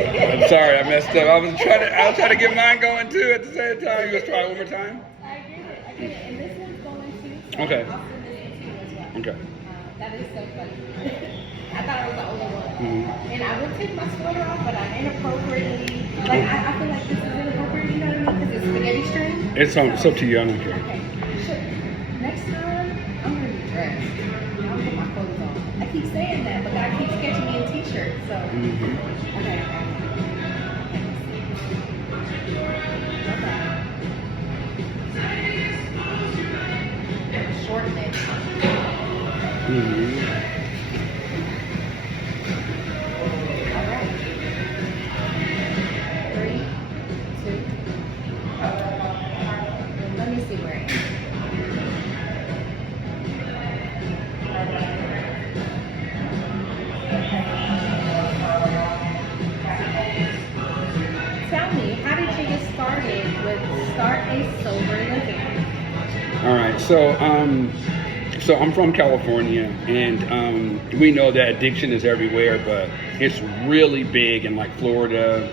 I'm sorry, I messed up. I was trying to get mine going too at the same time. You was trying one more time? I get it. And this one's going too. So Okay. I'll send this one to you as well. Okay. That is so funny. I thought it was the only one. Mm-hmm. And I would take my sweater off, but I inappropriately, like, I feel like this is inappropriate, you know what I mean? Because it's spaghetti string. It's up to you, I don't care. Okay. Sure. Next time, I'm going to be dressed. I'll put my clothes on. I keep saying that, but God keeps catching me in t-shirts, so. Mm-hmm. Okay. Okay. Shorten it. Mm-hmm. All right. 3, 2. Let me see where I am. Tell me, how did you get started with Start a Sober Living? All right, so I'm from California, and we know that addiction is everywhere, but it's really big in like Florida,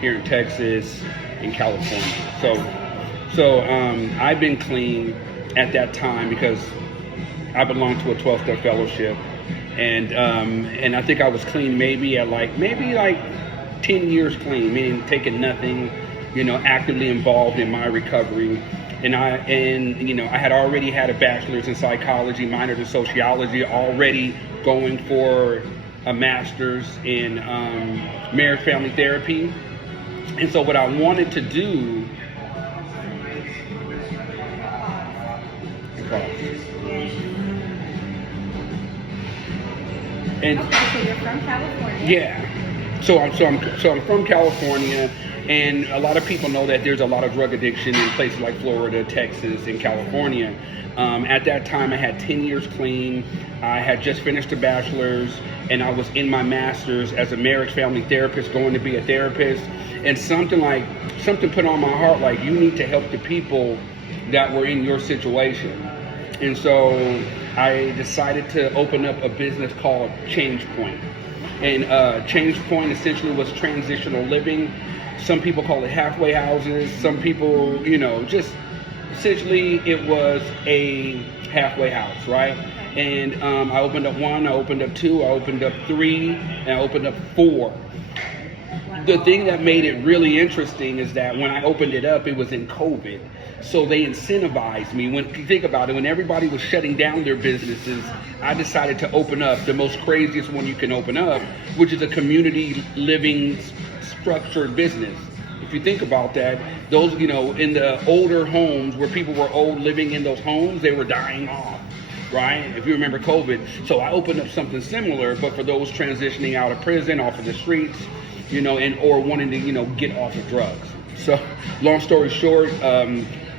here in Texas, in California. So I've been clean at that time because I belonged to a 12-step fellowship, and I think I was clean maybe 10 years clean, meaning taking nothing, actively involved in my recovery. And I had already had a bachelor's in psychology, minored in sociology, already going for a master's in marriage family therapy. And so what I wanted to do, and okay, so you're from California. yeah, so I'm from California. And a lot of people know that there's a lot of drug addiction in places like Florida, Texas, and California. At that time, I had 10 years clean. I had just finished a bachelor's, and I was in my master's as a marriage family therapist, going to be a therapist. And something put on my heart, like, you need to help the people that were in your situation. And so I decided to open up a business called Change Point. And Change Point essentially was transitional living. Some people call it halfway houses. Some people, just essentially it was a halfway house, right? And I opened up 1, I opened up 2, I opened up 3, and I opened up 4. The thing that made it really interesting is that when I opened it up, it was in COVID. So they incentivized me. When you think about it, when everybody was shutting down their businesses, I decided to open up the most craziest one you can open up, which is a community living structured business. If you think about that, those, in the older homes where people were old living in those homes, they were dying off, right? If you remember COVID. So I opened up something similar, but for those transitioning out of prison, off of the streets, or wanting to, get off of drugs. So long story short,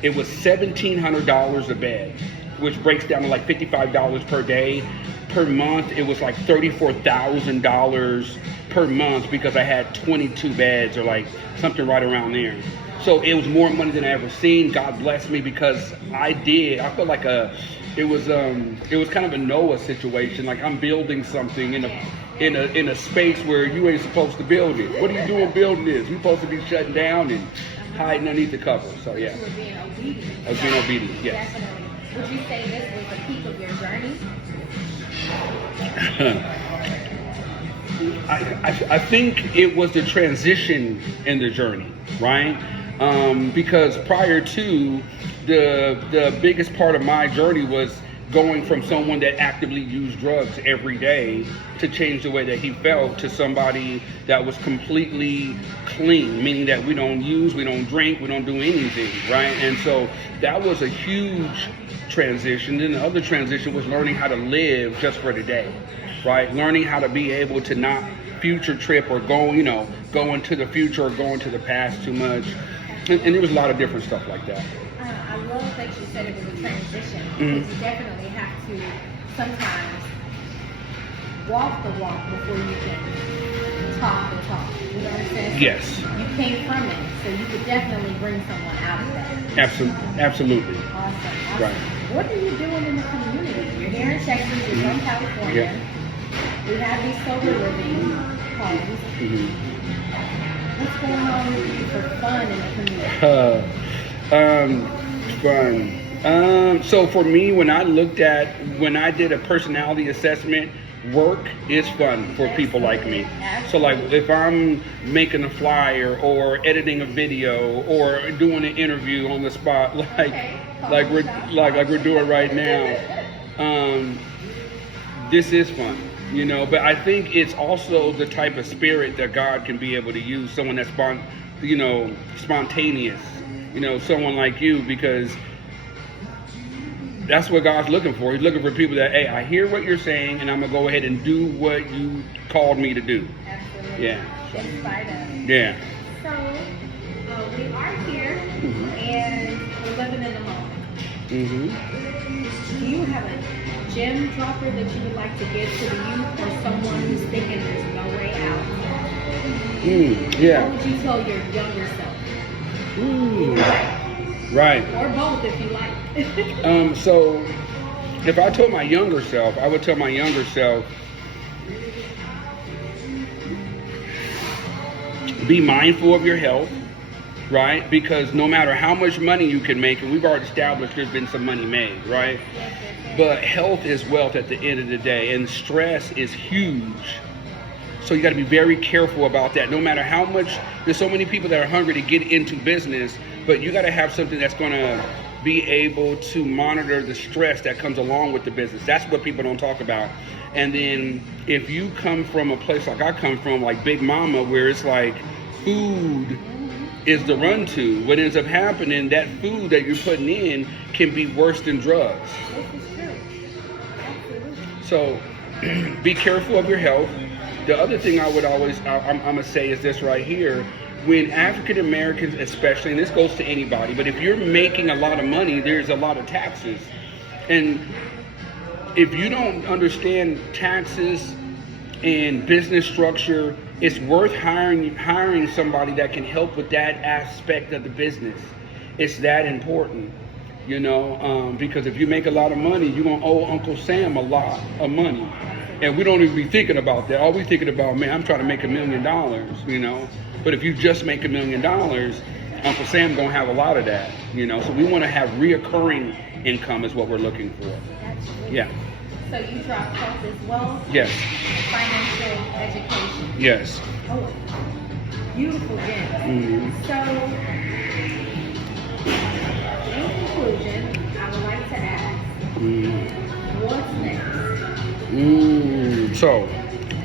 it was $1,700 a bed, which breaks down to like $55 per day. Per month, it was like $34,000 per month because I had 22 beds or like something right around there. So it was more money than I ever seen. God bless me because I felt like it was kind of a Noah situation. Like I'm building something in a space where you ain't supposed to build it. What are you doing building this? You're supposed to be shutting down and hiding underneath the cover. So yeah. You were being obedient. I was being obedient, yes. Definitely. Would you say this was the peak of your journey? I think it was the transition in the journey, right? Because prior to the biggest part of my journey was going from someone that actively used drugs every day to change the way that he felt to somebody that was completely clean, meaning that we don't use, we don't drink, we don't do anything, right? And so that was a huge transition. Then the other transition was learning how to live just for today, right? Learning how to be able to not future trip or go into the future or go into the past too much. And there was a lot of different stuff like that. I love that you said it was a transition because you definitely have to sometimes walk the walk before you can talk the talk. You know what I'm saying? Yes. You came from it, so you could definitely bring someone out of that. Absolutely. Awesome. Right. What are you doing in the community? You're here in Texas, you're from California. Yeah. We have these sober living homes. what's going on with you for fun in the community? Fun. So for me, when I did a personality assessment, work is fun for people like me. So like if I'm making a flyer or editing a video or doing an interview on the spot, like we're doing right now, this is fun, But I think it's also the type of spirit that God can be able to use. Someone that's spontaneous, someone like you, because that's what God's looking for. He's looking for people that, hey, I hear what you're saying, and I'm gonna go ahead and do what you called me to do. Absolutely. Yeah. So, In spite of. yeah. So we are here, and we're living in the moment. Do you have a gem dropper that you would like to give to the youth, or someone who's thinking there's no way out? Yeah. What would you tell your younger self? Right. Or both, if you like. So if I told my younger self, I would tell my younger self, be mindful of your health, right? Because no matter how much money you can make, and we've already established there's been some money made, right? But health is wealth at the end of the day, and stress is huge. So you got to be very careful about that. No matter how much, there's so many people that are hungry to get into business, but you got to have something that's going to be able to monitor the stress that comes along with the business. That's what people don't talk about. And then if you come from a place like I come from, like Big Mama, where it's like food is the run to, what ends up happening, that food that you're putting in can be worse than drugs. So be careful of your health. The other thing I'm going to say is this right here. When African Americans especially, and this goes to anybody, but if you're making a lot of money, there's a lot of taxes. And if you don't understand taxes and business structure, it's worth hiring somebody that can help with that aspect of the business. It's that important, because if you make a lot of money, you're going to owe Uncle Sam a lot of money. And we don't even be thinking about that. All we thinking about, man, I'm trying to make $1 million, But if you just make $1 million, Uncle Sam gonna have a lot of that, So we want to have reoccurring income is what we're looking for. Absolutely. Yeah. So you drop health as well? Yes. Financial education? Yes. Oh, beautiful gem. So, in conclusion, I would like to ask, what's next? So,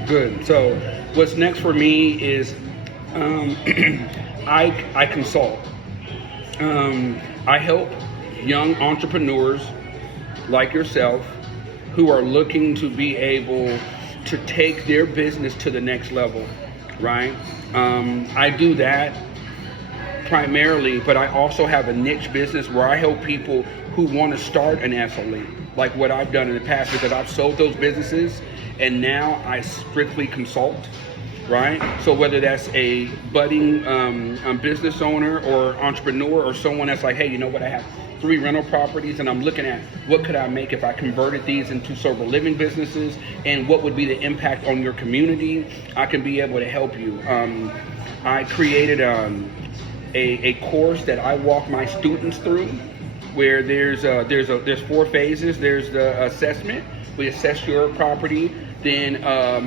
good. So, what's next for me is I consult. I help young entrepreneurs like yourself who are looking to be able to take their business to the next level, right? I do that primarily, but I also have a niche business where I help people who want to start an SLE, like what I've done in the past, because I've sold those businesses and now I strictly consult, right? So whether that's a budding business owner or entrepreneur or someone that's like, hey, you know what, I have 3 rental properties and I'm looking at what could I make if I converted these into sober living businesses and what would be the impact on your community, I can be able to help you. I created a course that I walk my students through where there's 4 phases. There's the assessment. We assess your property. Then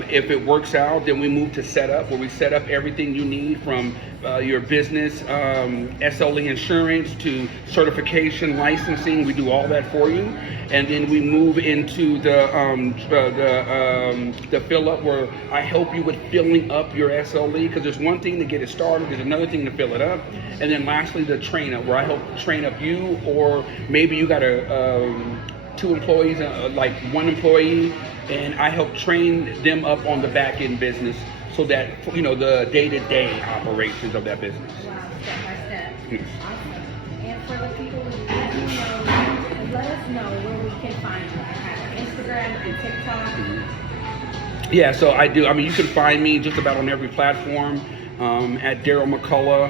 if it works out, then we move to setup, where we set up everything you need from your business, SLE insurance to certification, licensing. We do all that for you. And then we move into the fill up, where I help you with filling up your SLE, because there's one thing to get it started, there's another thing to fill it up. And then lastly, the train up, where I help train up you, or maybe you got 2 employees, like 1 employee, and I help train them up on the back end business so that, the day-to-day operations of that business. Wow, step by step. Yes. Awesome. And for the people who let us know where we can find you. I have Instagram and TikTok. Yeah, so I do. I mean, you can find me just about on every platform. At Daryl McCullough.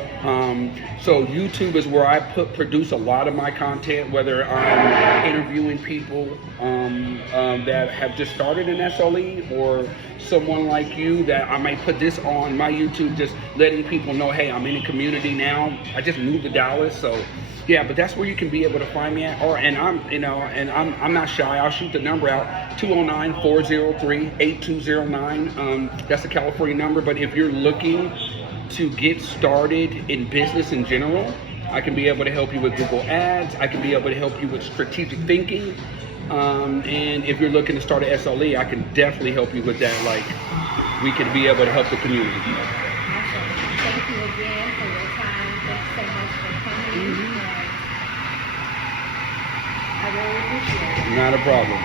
So YouTube is where I produce a lot of my content, whether I'm interviewing people that have just started an SLE or someone like you that I might put this on my YouTube, just letting people know, hey, I'm in a community now. I just moved to Dallas, so yeah, but that's where you can be able to find me at. I'm not shy. I'll shoot the number out, 209-403-8209. That's the California number. But if you're looking to get started in business in general, I can be able to help you with Google Ads. I can be able to help you with strategic thinking. And if you're looking to start an SLE, I can definitely help you with that. Like, we can be able to help the community. Awesome. Thank you again for your time. Thanks so much for coming. I really appreciate it. Not a problem.